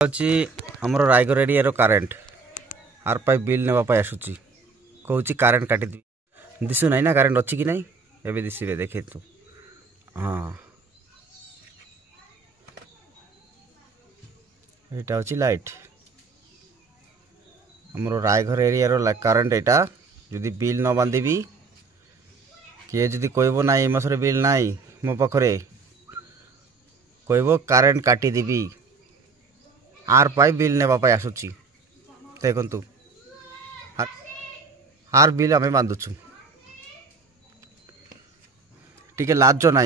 हूँ आमर Raigarh area current आर पाई बिल नापी आसूँ कौन कारेन्ट काटी दिशु ना कारेन्ट अच्छी कि ना एवं दिशे देखे तू हाँ यहाँ हूँ लाइट आमर रायगढ़ एरिया कारेन्ट यहाँ जदि बिल न बांधि किए जदि कह ना ये मासरे बिल ना मो पाखे कह कारेन्ट काटिदेवी आर पाई बिल नापी आसूँ देखु आर बिल आम बांधुचु टिके लाज ना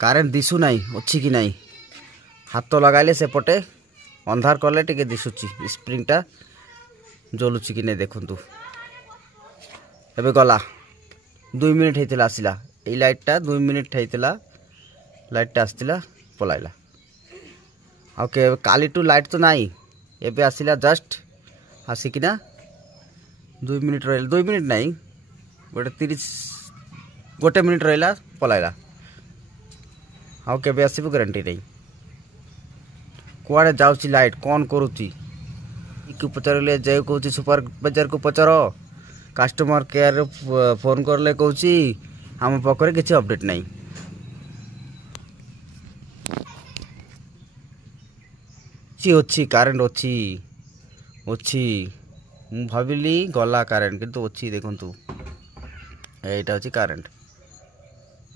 कारेन्ट दिशु ना अच्छी कि ना हाथ लगाइले सेपटे अंधार कले टिके दिशुची स्प्रिंगटा जलुची कि नहीं देखु एबे गला 2 मिनिट होता आसला ये लाइटा 2 मिनिट होता लाइटा आसला पलाइला ओके काली टू लाइट तो नाई एबे आसला जस्ट आसिकिना 2 मिनिट रहा 2 मिनिट नाई गोटे मिनिट रहा पलाइला आउ के आसबू गारंटी नहीं कुआड़े जाऊँगी लाइट कौन करुच्ची पचारे जे कौच सुपर बाजार को पचार कस्टमर केयर फोन करले कौच आम पाखे किसी अपडेट नहीं अच्छी कारेन्ट अच्छी अच्छी मु भाविली गला कारेन्ट किंतु अच्छी देखु यहाँ हूँ कारेन्ट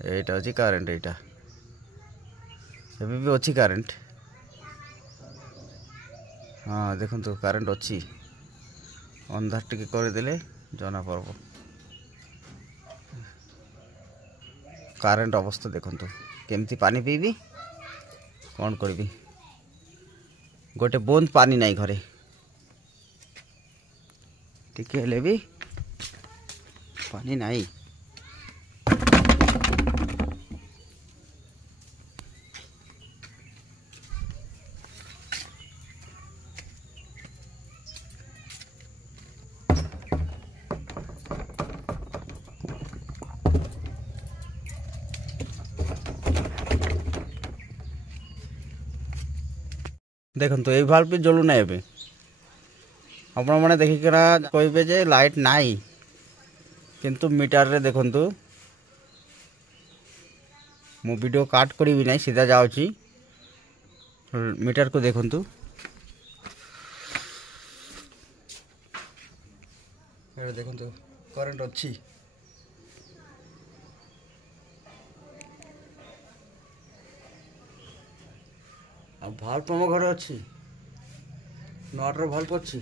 यहाँ हूँ कारेन्ट यहाँ भी अच्छी कारेन्ट हाँ देखु कारेन्ट अच्छी अंधार टिके करदेले जना पड़ब कारेन्ट अवस्था देखु केमती पानी पीबी कौन करी गोटे बूंद पानी नहीं घरे टिके हेले भी पानी नहीं देखो तो ये भाल्व भी जलू ना एबे आपण मैंने देखिकना कहे जे लाइट नाई किंतु मीटर रे देखु मो वीडियो काट करी भी नहीं सीधा जाऊँगी मीटर को देखु देखु करेंट अच्छी भाल्व आम घर अच्छी नटर भाल्व अच्छी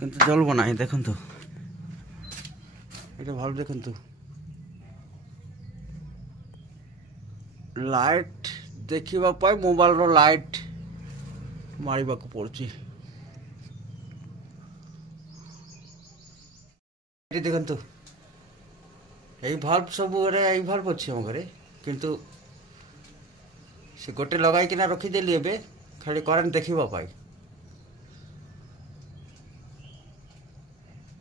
किंतु जलब ना देखु ये भाल्व देखु लाइट देखा मोबाइल रो लाइट मारिबा को पड़ुची देखु यही भाल्व सब यही भाल्व अच्छी आम घरे किंतु से गोटे लगाई किना रखीदेली एबे खाली करेन्ट देखा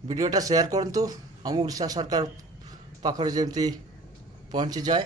वीडियोटा शेयर करंतु हम ओडिशा सरकार पाखरे जेमती पहुंची जाए।